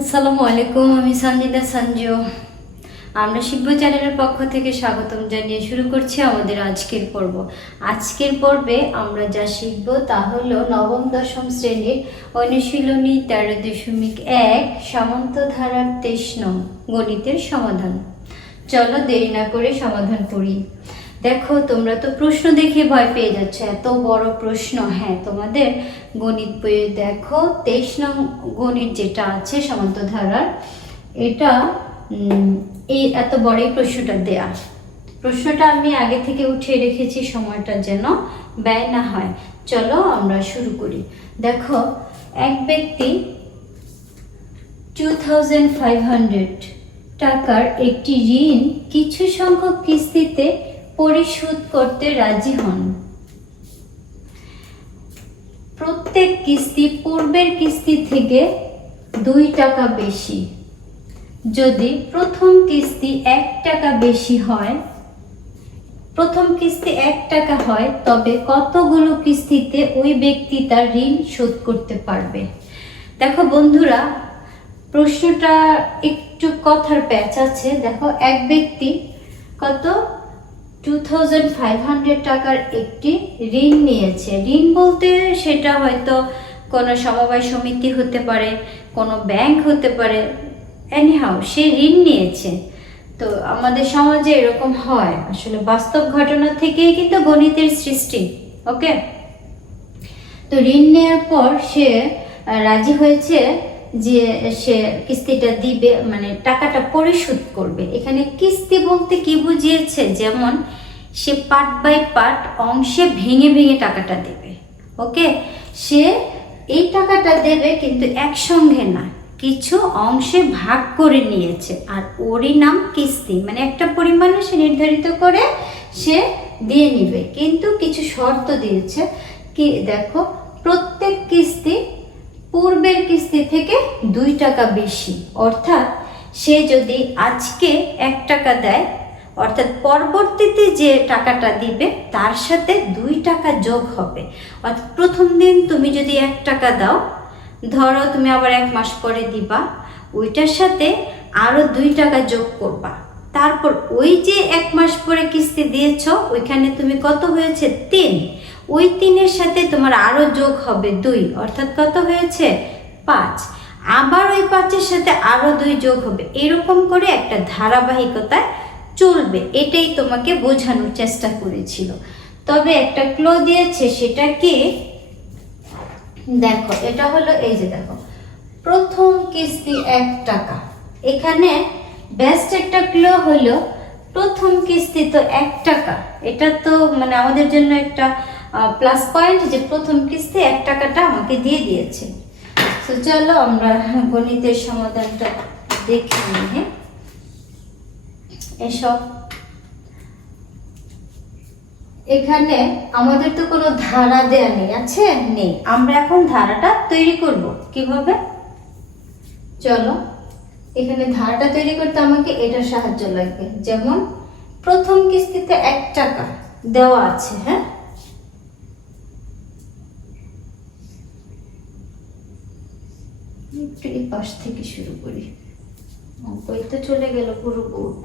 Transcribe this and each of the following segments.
আসসালামু আলাইকুম, আমি সঞ্জিদা সঞ্জু। আমরা শিখব চ্যানেলের পক্ষ থেকে স্বাগতম জানিয়ে শুরু করছি আমাদের আজকের পর্ব। আজকের পর্বে আমরা যা শিখব তা হলো নবম দশম শ্রেণীর অনুশীলনী 13.1 সামন্ত ধারার 23 নং গণিতের সমাধান। চলো দেরি না করে সমাধান করি। দেখো, তোমরা তো প্রশ্ন দেখে ভয় পেয়ে যাচ্ছ, এত বড় প্রশ্ন। হ্যাঁ, তোমাদের গণিত বইয়ে দেখো 23 নং গণিত যেটা আছে সামন্ত ধারার, এটা এই এত বড় এই প্রশ্নটা দেয়া। প্রশ্নটা আমি আগে থেকে উঠিয়ে রেখেছি সময়টা যেন ব্যয় না হয়। চলো আমরা শুরু করি। দেখো, এক ব্যক্তি 2500 টাকার একটি ঋণ কিছু সংখ্যক কিস্তিতে পরিশোধ করতে রাজি হন। প্রত্যেক কিস্তি পূর্বের কিস্তি থেকে 2 টাকা বেশি। যদি প্রথম কিস্তি 1 টাকা বেশি হয়, প্রথম কিস্তি 1 টাকা হয়, তবে কতগুলো কিস্তিতে ওই ব্যক্তি তার ঋণ শোধ করতে পারবে? দেখো বন্ধুরা, প্রশ্নটা একটু কথার প্যাচ আছে। দেখো, এক ব্যক্তি কত 2500 টাকার একটি ঋণ নিয়েছে। ঋণ বলতে সেটা হয়তো কোনো সমবায় সমিতি হতে পারে, কোনো ব্যাংক হতে পারে, এনিহাউ সে ঋণ নিয়েছে। তো আমাদের সমাজে এরকম হয়, আসলে বাস্তব ঘটনা থেকেই কিন্তু গণিতের সৃষ্টি। ওকে, তো ঋণ নেওয়ার পর সে রাজি হয়েছে যে সে কিস্তিটা দিবে, মানে টাকাটা পরিশোধ করবে। এখানে কিস্তি বলতে কি বুঝিয়েছে, যেমন সে পার্ট বাই পার্ট অংশে ভেঙে ভেঙে টাকাটা দেবে। ওকে, সে এই টাকাটা দেবে কিন্তু একসঙ্গে না, কিছু অংশে ভাগ করে নিয়েছে, আর ওরই নাম কিস্তি। মানে একটা পরিমাণে সে নির্ধারিত করে সে দিয়ে নিবে, কিন্তু কিছু শর্ত দিয়েছে। কি দেখো, প্রত্যেক কিস্তি পূর্বের কিস্তি থেকে 2 টাকা বেশি। অর্থাৎ সে যদি আজকে 1 টাকা দেয়, অর্থাৎ পরবর্তীতে যে টাকাটা দিবে তার সাথে 2 টাকা যোগ হবে। অর্থাৎ প্রথম দিন তুমি যদি 1 টাকা দাও, ধরো তুমি আবার 1 মাস পরে দিবা, ওইটার সাথে আরো 2 টাকা যোগ করবা। তারপর ওই যে 1 মাস পরে কিস্তি দিয়েছ, ওইখানে তুমি কত হয়েছে 3, ওই 3-এর সাথে তোমার আরো যোগ হবে 2, অর্থাৎ কত হয়েছে 5। আবার ওই 5-এর সাথে আরো 2 যোগ হবে। এরকম করে একটা ধারাবাহিকতায় চলবে, এটাই তোমাকে বোঝানোর চেষ্টা করেছিল। তবে একটা ক্লু দিয়েছে, সেটা কি দেখো, এটা হলো এই যে দেখো, প্রথম কিস্তি 1 টাকা। এখানে বেস্ট একটা ক্লু হলো প্রথম কিস্তি তো 1 টাকা। এটা তো মানে আমাদের জন্য একটা প্লাস পয়েন্ট যে প্রথম কিস্তি 1 টাকাটা আমাকে দিয়ে দিয়েছে। তো চলো আমরা গণিতের সমাধানটা দেখে নিই। হ্যাঁ, এসব এখানে আমাদের তো কোনো ধারা দেয়া নেই, আছে নেই। আমরা এখন ধারাটা তৈরি করব কিভাবে? চলো, এখানে ধারাটা তৈরি করতে আমাকে এটার সাহায্য লাগবে। যেমন প্রথম কিস্তিতে 1 টাকা দেওয়া আছে। হ্যাঁ, একটু এই পাশ থেকে শুরু করি। বই তো চলে গেল পুরো বোর্ড।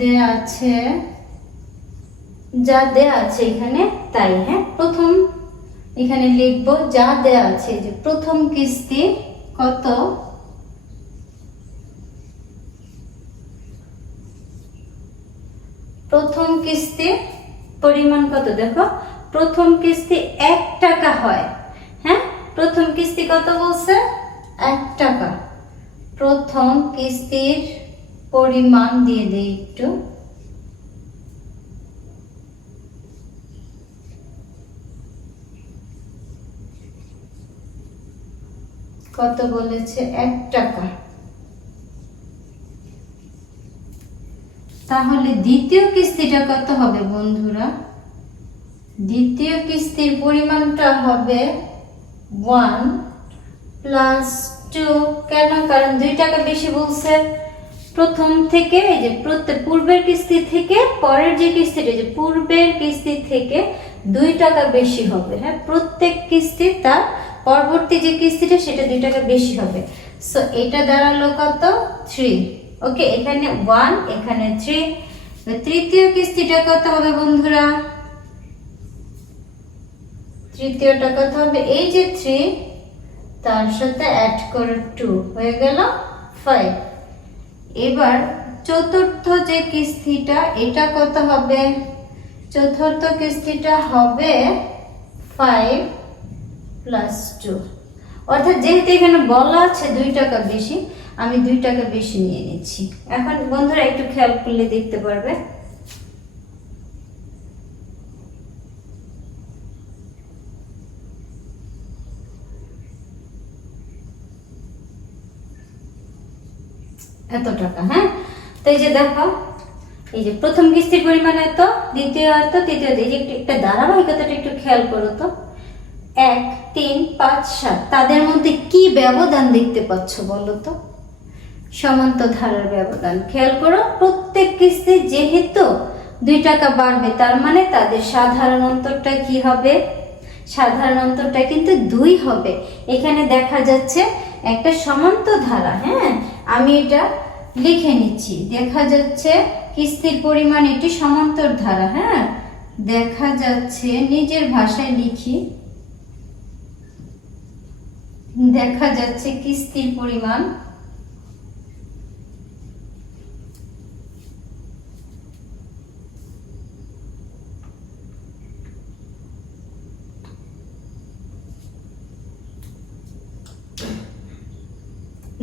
দেয়া আছে, যা দেয়া আছে এখানে তাই। হ্যাঁ, প্রথম এখানে লিখবো যা দেয়া আছে, যে প্রথম কিস্তি কত, প্রথম কিস্তি পরিমাণ কত। দেখো, প্রথম কিস্তি 1 টাকা হয়। হ্যাঁ, প্রথম কিস্তি কত বলছে, 1 টাকা। প্রথম কিস্তির পরিমাণ দিয়ে দেই একটু, কত বলেছে 1 টাকা। তাহলে দ্বিতীয় কিস্তিটা কত হবে বন্ধুরা? দ্বিতীয় কিস্তির পরিমাণটা হবে 1 প্লাস 2। কেন? কারণ 2 টাকা বেশি বলছে। প্রথম থেকে এই যে পূর্বের কিস্তি থেকে পরের যে কিস্তিটা, যে পূর্বের কিস্তি থেকে 2 টাকা বেশি হবে। হ্যাঁ, প্রত্যেক কিস্তি তার পরবর্তী যে কিস্তিটা সেটা 2 টাকা বেশি হবে। সো এটা দাঁড়ালো কত? 3। ওকে, এখানে 1, এখানে 3। তৃতীয় কিস্তিটা কত হবে বন্ধুরা? তৃতীয়টা কত হবে? এই যে 3 তার সাথে অ্যাড করে 2 হয়ে গেল 5। এবার চতুর্থ যে কিস্তিটা, এটা কত হবে? চতুর্থ কিস্তিটা হবে 5 প্লাস 2। অর্থাৎ যেহেতু এখানে বলা আছে 2 টাকা বেশি, আমি 2 টাকা বেশি নিয়ে নিচ্ছি। এখন বন্ধুরা একটু খেয়াল করলে দেখতে পারবে, এত টাকা। হ্যাঁ, তো এই যে দেখো, এই যে প্রথম কিস্তির পরিমাণ এত, দ্বিতীয় এত, তৃতীয়, এই যে একটা ধারাবাহিকতাটা একটু খেয়াল করো তো। 1, 3, 5, 7 তাদের মধ্যে কি ব্যবধান দেখতে পাচ্ছ বলো তো? সমান্তর ধারার ব্যবধান। খেয়াল করো, প্রত্যেক কিস্তি যেহেতু 2 টাকা বাড়বে, তার মানে তাদের সাধারণ অন্তরটা কি হবে? সাধারণ অন্তরটা কিন্তু 2 হবে। এখানে দেখা যাচ্ছে একটা সমান্তর ধারা। হ্যাঁ, আমি এটা লিখে নিচ্ছি। দেখা যাচ্ছে কিস্তির পরিমাণ এটি সমান্তর ধারা। হ্যাঁ, দেখা যাচ্ছে, নিজের ভাষায় লিখি, দেখা যাচ্ছে কিস্তির পরিমাণ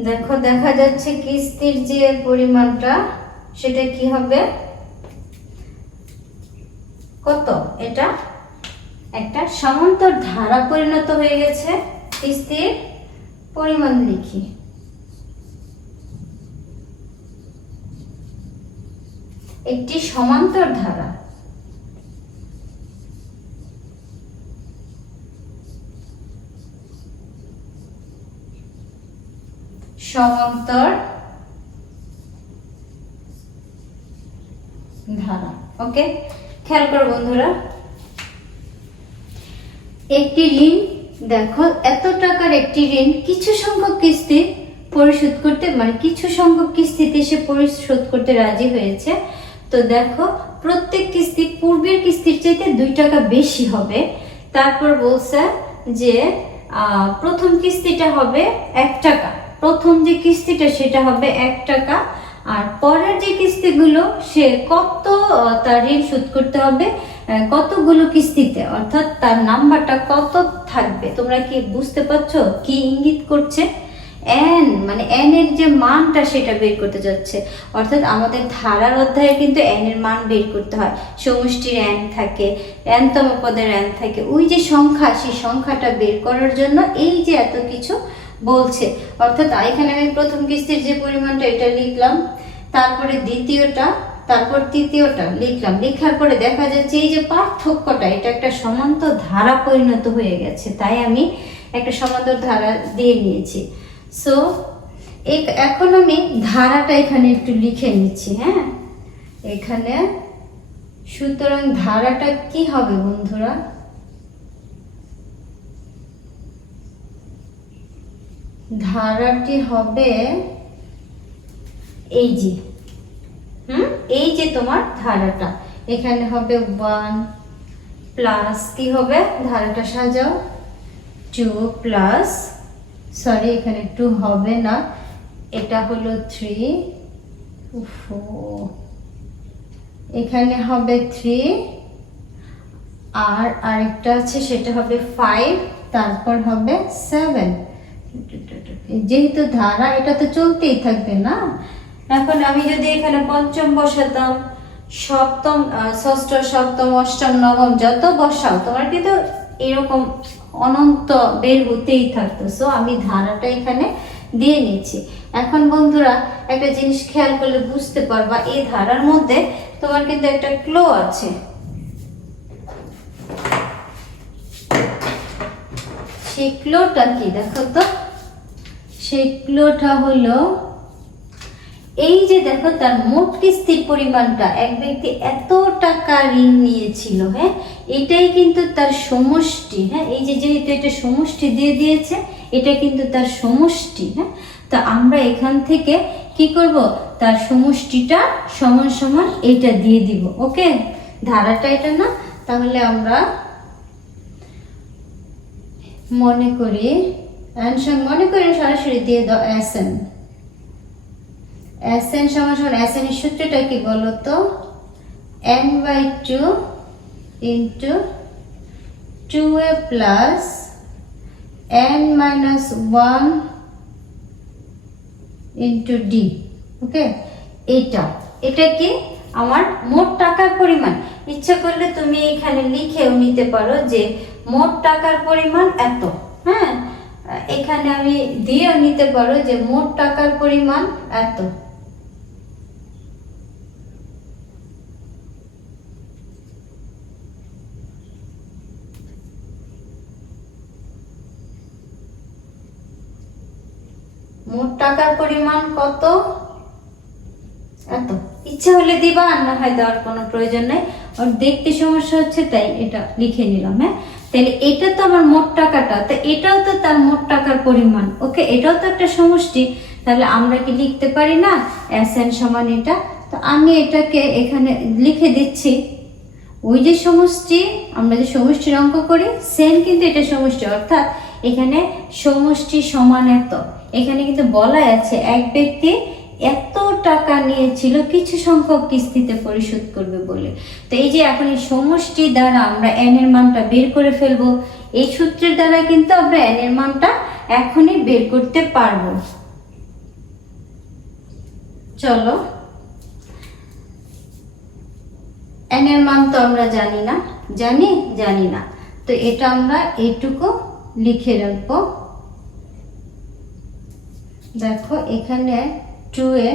দেখো, দেখা যাচ্ছে কিস্তির যে পরিমাণটা সেটা কি হবে? কত? এটা একটা সমান্তর ধারা পরিণত হয়ে গেছে। কিস্তির পরিমাণ লিখি, একটি সমান্তর ধারা। সমান্তর ধারা। ওকে, খেয়াল করো বন্ধুরা, একটি ঋণ, দেখো এত টাকার একটি ঋণ কিছু সংখ্যক কিস্তি পরিশোধ করতে, মানে কিছু সংখ্যক কিস্তিতে সে পরিশোধ করতে রাজি হয়েছে। তো দেখো, প্রত্যেক কিস্তি পূর্বের কিস্তির চাইতে 2 টাকা বেশি হবে। তারপর বলছে যে প্রথম কিস্তিটা হবে 1 টাকা, প্রথম যে কিস্তিটা সেটা হবে 1 টাকা, আর পরের যে কিস্তিগুলো সে কত তার ঋণ শোধ করতে হবে কতগুলো কিস্তিতে, অর্থাৎ তার নাম্বারটা কত থাকবে। তোমরা কি বুঝতে পারছো কি ইঙ্গিত করছে? n, মানে n এর যে মানটা সেটা বের করতে যাচ্ছে। অর্থাৎ আমাদের ধারার অধ্যায়ে কিন্তু n এর মান বের করতে হয়। সমষ্টির n থাকে, n তম পদের n থাকে, ওই যে সংখ্যা, সেই সংখ্যাটা বের করার জন্য এই যে এত কিছু বলছে। অর্থাৎ এখানে আমি প্রথম কিস্তির যে পরিমাণটা এটা লিখলাম, তারপরে দ্বিতীয়টা, তারপর তৃতীয়টা লিখলাম। লেখার পরে দেখা যাচ্ছে এই যে পার্থক্যটা, এটা একটা সমান্তর ধারা পরিণত হয়ে গেছে, তাই আমি একটা সমান্তর ধারা দিয়ে নিয়েছি। সো এখন আমি ধারাটা এখানে একটু লিখে নিচ্ছি। হ্যাঁ, এখানে সুতরাং ধারাটা কি হবে বন্ধুরা? ধারাটি হবে এই যে, এই যে তোমার ধারাটা, এখানে হবে 1 প্লাস কি হবে? ধারাটা সাজাও, 2 প্লাস, সরি এখানে 2 হবে না, এটা হলো 3, এখানে হবে 3, আর আরেকটা আছে সেটা হবে 5, তারপর হবে 7। যেহেতু ধারা, এটা তো চলতেই থাকবে না। এখন আমি যদি এখানে পঞ্চম বসাতাম, সপ্তম, ষষ্ঠ, সপ্তম, অষ্টম, নবম যত বসাও তোমার কিন্তু এরকম অনন্ত বের হতেই থাকতো। সো আমি ধারাটা এখানে দিয়ে নিচ্ছি। এখন বন্ধুরা একটা জিনিস খেয়াল করলে বুঝতে পারবা, এই ধারার মধ্যে তোমার কিন্তু একটা ক্লো আছে। সেই ক্লোটা কি দেখো তো, সেই ক্লোটা হলো এই যে দেখো তার মোট কিস্তির পরিমাণটা, এক ব্যক্তি এত টাকা ঋণ নিয়েছিল, হ্যাঁ এটাই কিন্তু তার সমষ্টি। হ্যাঁ এই যে যেহেতু এটা সমষ্টি দিয়ে দিয়েছে, এটা কিন্তু তার সমষ্টি। হ্যাঁ তো আমরা এখান থেকে কি করব, তার সমষ্টিটা সমান সমান এটা দিয়ে দিব। ওকে, ধারাটা এটা না, তাহলে আমরা মনে করি সরাসরি দিয়ে দাও SN। SN সমান সমান SN এর সূত্রটা কি বলো তো, n/2 into 2a plus n-1 into d। ওকে, এটা কি আমার মোট টাকার পরিমাণ। ইচ্ছা করলে তুমি এখানে লিখেও নিতে পারো যে মোট টাকার পরিমাণ এত। হ্যাঁ এখানে আমি দিয়েও নিতে পারো যে মোট টাকার পরিমাণ এত। মোট টাকার পরিমাণ কত, এত। ইচ্ছা হলে দিবা, আর না হয় দেওয়ার কোনো প্রয়োজন নেই, ওর দেখতে সমস্যা হচ্ছে তাই এটা লিখে নিলাম। হ্যাঁ তাহলে এটা তো আমার মোট টাকাটা, তো এটাও তো তার মোট টাকার পরিমাণ। ওকে, এটাও তো একটা সমষ্টি, তাহলে আমরা কি লিখতে পারি না SN সমান এটা। তো আমি এটাকে এখানে লিখে দিচ্ছি, ওই যে সমষ্টি, আমরা যে সমষ্টির অঙ্ক করি সেম কিন্তু এটা সমষ্টি, অর্থাৎ এখানে সমষ্টি সমান এত। এখানে কিন্তু বলা আছে এক ব্যক্তি এত টাকা নিয়েছিল কিছু সংখ্যক কিস্তিতে পরিশোধ করবে বলে। তো এই যে এখন এই সমষ্টি দ্বারা আমরা n এর মানটা বের করে ফেলবো। এই সূত্রের দ্বারা কিন্তু আমরা n এর মানটা এখনই বের করতে পারবো। চলো, n এর মান তো আমরা জানি না, জানি না, তো এটা আমরা এইটুকু লিখে রাখবো। দেখো এখানে 2a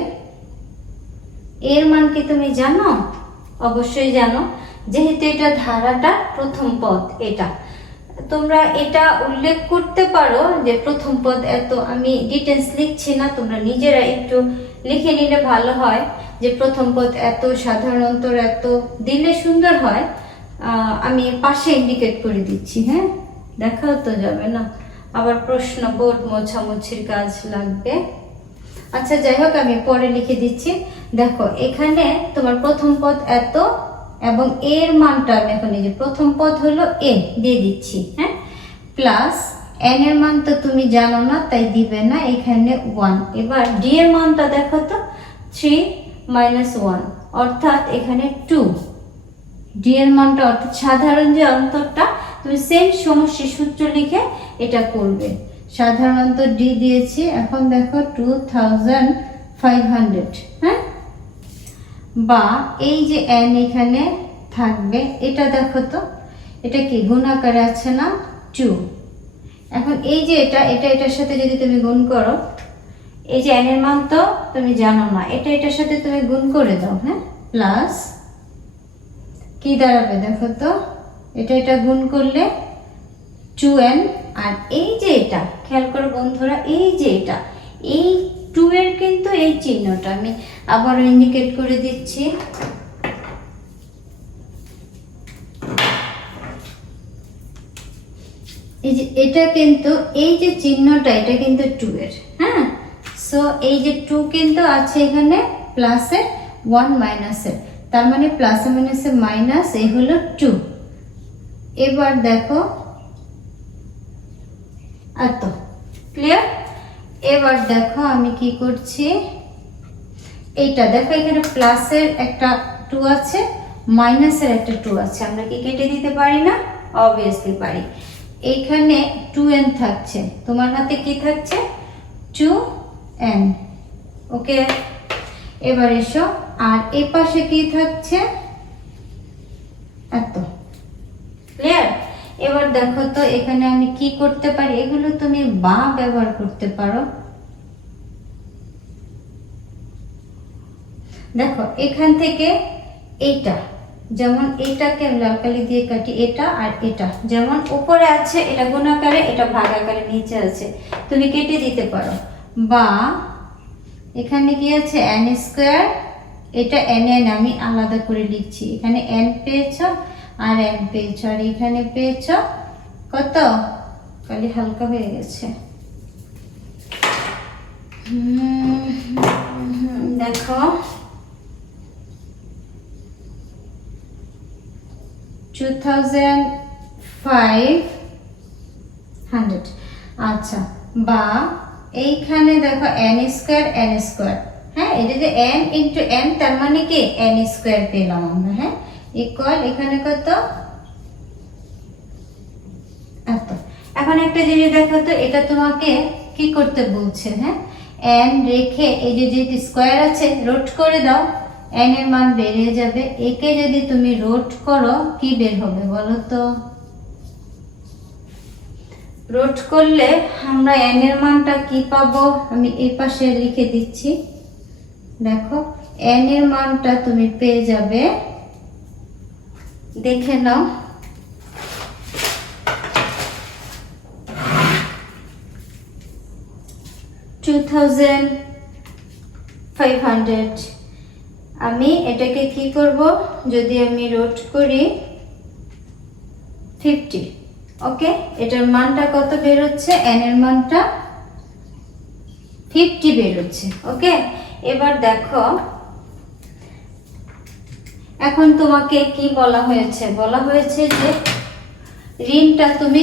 এর মান কি তুমি জানো? অবশ্যই জানো, যেহেতু এটা ধারাটা প্রথম পদ, এটা তোমরা এটা উল্লেখ করতে পারো যে প্রথম পদ এত। আমি ডিটেলস লিখছি না, তোমরা নিজেরা একটু লিখে নিলে ভালো হয় যে প্রথম পদ এত, সাধারণ অন্তর এত দিলে সুন্দর হয়। আমি পাশে ইন্ডিকেট করে দিচ্ছি। হ্যাঁ দেখাও তো যাবে না, আবার প্রশ্ন বোর্ড মোছামুছির কাজ লাগবে। আচ্ছা যাই হোক, আমি পরে লিখে দিচ্ছি। দেখো এখানে তোমার প্রথম পদ এত এবং এর মানটা আমি এখন এই যে প্রথম পদ হলো a দিয়ে দিচ্ছি। হ্যাঁ প্লাস n এর মান তো তুমি জানো না তাই দিবে না, এখানে 1। এবার d এর মানটা দেখো তো 3 - 1 অর্থাৎ এখানে 2। d এর মানটা অর্থাৎ সাধারণ যে অন্তরটা তুমি সেম সমষ্টি সূত্র লিখে এটা করবে। সাধারণ অন্তর d দিয়েছি, এখন দেখো 2500। হ্যাঁ বা এই যে n এখানে থাকবে, এটা দেখো তো এটা কি গুণ আকারে আছে না 2। এখন এই যে এটার সাথে যদি তুমি গুণ করো, এই যে n এর মান তো তুমি জানো না, এটার সাথে তুমি গুণ করে দাও। হ্যাঁ প্লাস কি দাঁড়াবে দেখো তো, এটা গুণ করলে 2n। আর এই যে এটা খেয়াল করো বন্ধুরা, এই যে এটা এই 2 এর কিন্তু এই চিহ্নটা আমি আবার ইন্ডিকেট করে দিচ্ছি। এই যে এটা কিন্তু এই যে চিহ্নটা এটা কিন্তু 2 এর। হ্যাঁ সো এই যে 2 কিন্তু আছে এখানে প্লাসে 1 মাইনাসে, তার মানে প্লাসে মাইনাসে মাইনাস, এই হলো 2। এবার দেখো এত, ক্লিয়ার? এবার দেখো আমি কি করছি, এইটা দেখো এখানে প্লাসের একটা 2 আছে, মাইনাসের একটা 2 আছে, আমরা কি কেটে দিতে পারি না? অবভিয়াসলি পারি। এখানে 2n থাকছে, তোমার হাতে কি থাকছে? 2n। ওকে এবার এসো, আর এই পাশে কি থাকছে? এত। ক্লিয়ার? এবার দেখো তো এখানে আমি কি করতে পারি, এগুলো তুমি বা ব্যবহার করতে পারো। দেখো এখান থেকে এইটা, যেমন এটাকে লাল কালি দিয়ে কাটি, এটা আর এটা যেমন উপরে আছে এটা গুণ আকারে, এটা ভাগ আকারে নিচে আছে, তুমি কেটে দিতে পারো। বা এখানে কি আছে n স্কয়ার, এটা n আমি আলাদা করে লিখছি, এখানে n পেয়েছো আর n পেয়েছো, আর এখানে পেয়েছো কত, কালি হালকা হয়ে গেছে। দেখো 2500। আচ্ছা, বা এইখানে দেখো n স্কয়ার, হ্যাঁ এটা যে n ইন্টু n, তার মানে কি n স্কয়ার পেলাম আমরা, হ্যাঁ ইকুয়াল এখানে কত এত। এখন একটা জিনিস দেখো তো, এটা তোমাকে কি করতে বলছে, হ্যাঁ n রেখে এই যে স্কয়ার আছে রুট করে দাও, n এর মান বেড়ে যাবে, একে যদি তুমি রুট করো কি বের হবে বলো তো? রুট করলে আমরা n এর মানটা কি পাবো, আমি এই পাশে লিখে দিচ্ছি। দেখো n এর মানটা তুমি পেয়ে যাবে, দেখে নাও, 2500। আমি এটাকে কি করব, যদি আমি রুট করি 50, ওকে এটার মানটা কত বের হচ্ছে, n এর মানটা 50 বের হচ্ছে, ওকে। এবার দেখো এখন তোমাকে কি বলা হয়েছে, বলা হয়েছে যে ঋণটা তুমি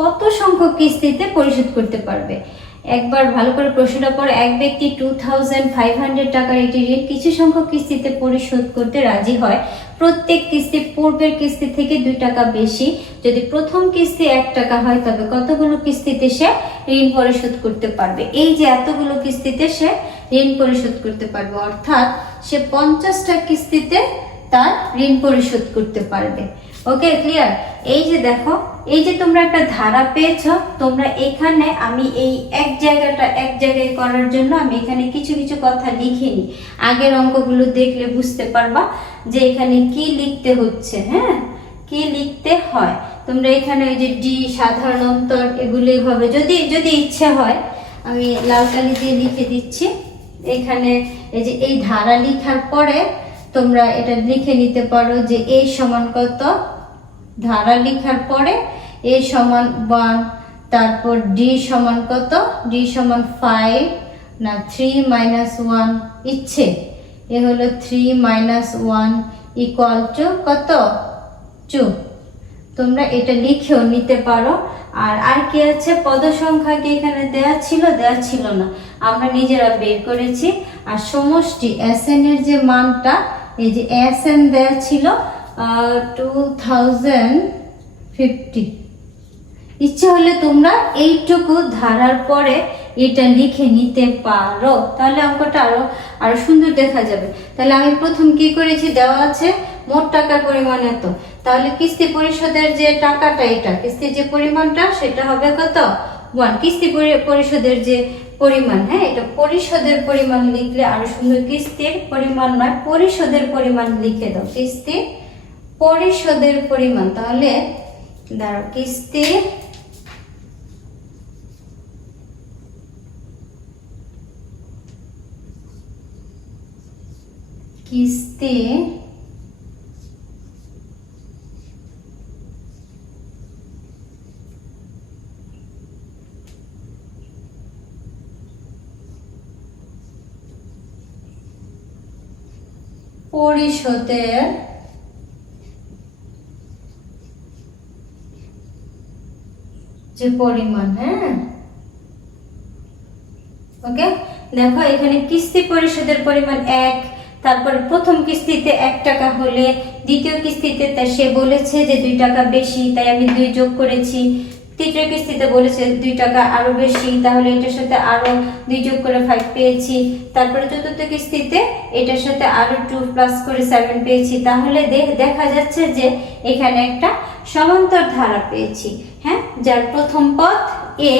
কত সংখ্যক কিস্তিতে পরিশোধ করতে পারবে। একবার ভালো করে প্রশ্নটা পড়ো, এক ব্যক্তি 2500 টাকার একটি ঋণ কিছু সংখ্যক কিস্তিতে পরিশোধ করতে রাজি হয়। প্রত্যেক কিস্তি পূর্বের কিস্তি থেকে 2 টাকা বেশি। যদি প্রথম কিস্তি 1 টাকা হয় তবে কতগুলো কিস্তিতে সে ঋণ পরিশোধ করতে পারবে? এই যে এতগুলো কিস্তিতে সে ঋণ পরিশোধ করতে পারবে, অর্থাৎ সে 50টা কিস্তিতে তার ঋণ পরিশোধ করতে পারবে। Okay clear? এই যে দেখো, এই যে তোমরা একটা ধারা পেয়েছো, তোমরা এখানে আমি এই এক জায়গায় করার জন্য আমি এখানে কিছু কিছু কথা লিখিনি। আগের অঙ্কগুলো দেখলে বুঝতে পারবা যে এখানে কি লিখতে হচ্ছে, হ্যাঁ কি লিখতে হয়। তোমরা এখানে ওই যে ডি, সাধারণ অন্তর, এগুলো এইভাবে যদি ইচ্ছে হয় আমি লাল কালি দিয়ে লিখে দিচ্ছি। এখানে এই যে এই ধারা লেখার পরে তোমরা এটা লিখে নিতে পারো যে a সমান কত, ধারা লেখার পরে a সমান 1, তারপর d সমান কত, d সমান 5 না 3 - 1, ইচ্ছে এ হলো 3 - 1 ইকুয়াল টু কত 2। তোমরা এটা লিখেও নিতে পারো। আর কি আছে, পদ সংখ্যা কি এখানে দেয়া ছিল না, আমরা নিজেরা বের করেছি। আর সমষ্টি Sn এর যে মানটা, এই যে Sn দেয়া ছিল 2050। ইচ্ছে হলে তোমরা এইটুকু ধারার পরে এটা লিখে নিতে পারো, তাহলে অঙ্কটা আরো সুন্দর দেখা যাবে। তাহলে আমি প্রথম কি করেছি, দেওয়া আছে মোট টাকার পরিমাণ এত, তাহলে কিস্তি পরিশোধের যে টাকাটা, এটা কিস্তির যে পরিমাণটা সেটা হবে কত 1। কিস্তি পরিশোধের যে পরিমাণ, হ্যাঁ এটা পরিশোধের পরিমাণ লিখলে আরো সুন্দর, কিস্তির পরিমাণ নয় পরিশোধের পরিমাণ লিখে দাও, কিস্তি পরিশোধের পরিমাণ। তাহলে দাঁড়াও, কিস্তি পরিশোধের যে পরিমাণ, হ্যাঁ ওকে। দেখো এখানে কিস্তি পরিশোধের পরিমাণ 1, তারপর প্রথম কিস্তিতে 1 টাকা হলে দ্বিতীয় কিস্তিতে সে বলেছে যে 2 টাকা বেশি, তাই আমি 2 যোগ করেছি। তৃতীয় কিস্তিতে বলেছে 2 টাকা আরো বেশি, তাহলে এটার সাথে আরো 2 যোগ করে 5 পেয়েছি। তারপরে চতুর্থ কিস্তিতে এটার সাথে আরো 2 প্লাস করে 7 পেয়েছি। তাহলে দেখা যাচ্ছে যে এখানে একটা সমান্তর ধারা পেয়েছি, হ্যাঁ যার প্রথম পদ a,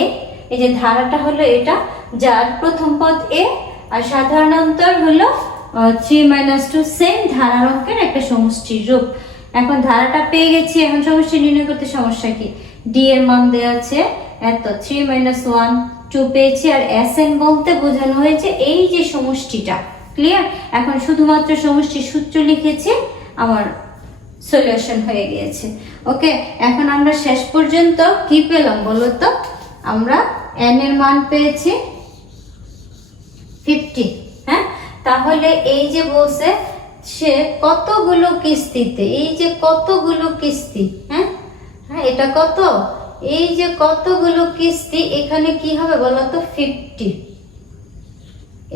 এই যে ধারাটা হলো এটা, যার প্রথম পদ a আর সাধারণ অন্তর হলো 3 - 2 সেম ধারার অঙ্কের একটা সমষ্টির রূপ। এখন ধারাটা পেয়ে গেছি, এখন সমষ্টি নির্ণয় করতে সমস্যা কি? ডি এর মান দেওয়া আছে এত, 3 - 1 2 পেয়েছি, আর এস এন বলতে বোঝানো হয়েছে এই যে সমষ্টিটা। ক্লিয়ার? এখন শুধুমাত্র সমষ্টির সূত্র লিখেছি, আমার সলিউশন হয়ে গিয়েছে। ওকে, এখন আমরা শেষ পর্যন্ত কি পেলাম বলো তো? আমরা এন এর মান পেয়েছি 50। হ্যাঁ, তাহলে এই যে বলছে সে কতগুলো কিস্তিতে, এই যে কতগুলো কিস্তি, হ্যাঁ হ্যাঁ এটা কত, এই যে কতগুলো কিস্তি, এখানে কি হবে বলো তো? 50।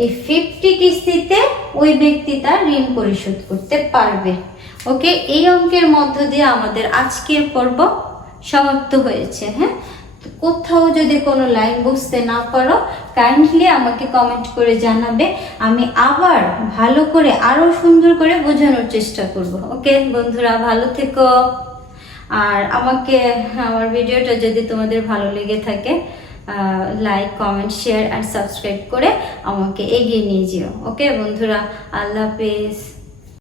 এই 50 কিস্তিতে ওই ব্যক্তি তার ঋণ পরিশোধ করতে পারবে। ওকে, এই অঙ্কের মধ্য দিয়ে আমাদের আজকের পর্ব সমাপ্ত হয়েছে। হ্যাঁ, কোথাও যদি কোনো লাইন বুঝতে না পারো কাইন্ডলি আমাকে কমেন্ট করে জানাবে, আমি আবার ভালো করে আরো সুন্দর করে বোঝানোর চেষ্টা করব। ওকে বন্ধুরা, ভালো থেকো। আর আমাকে, আমার ভিডিওটা যদি তোমাদের ভালো লেগে থাকে, লাইক, কমেন্ট, শেয়ার আর সাবস্ক্রাইব করে আমাকে এগিয়ে নিয়ে যেও। ওকে বন্ধুরা, আল্লাহ হাফেজ।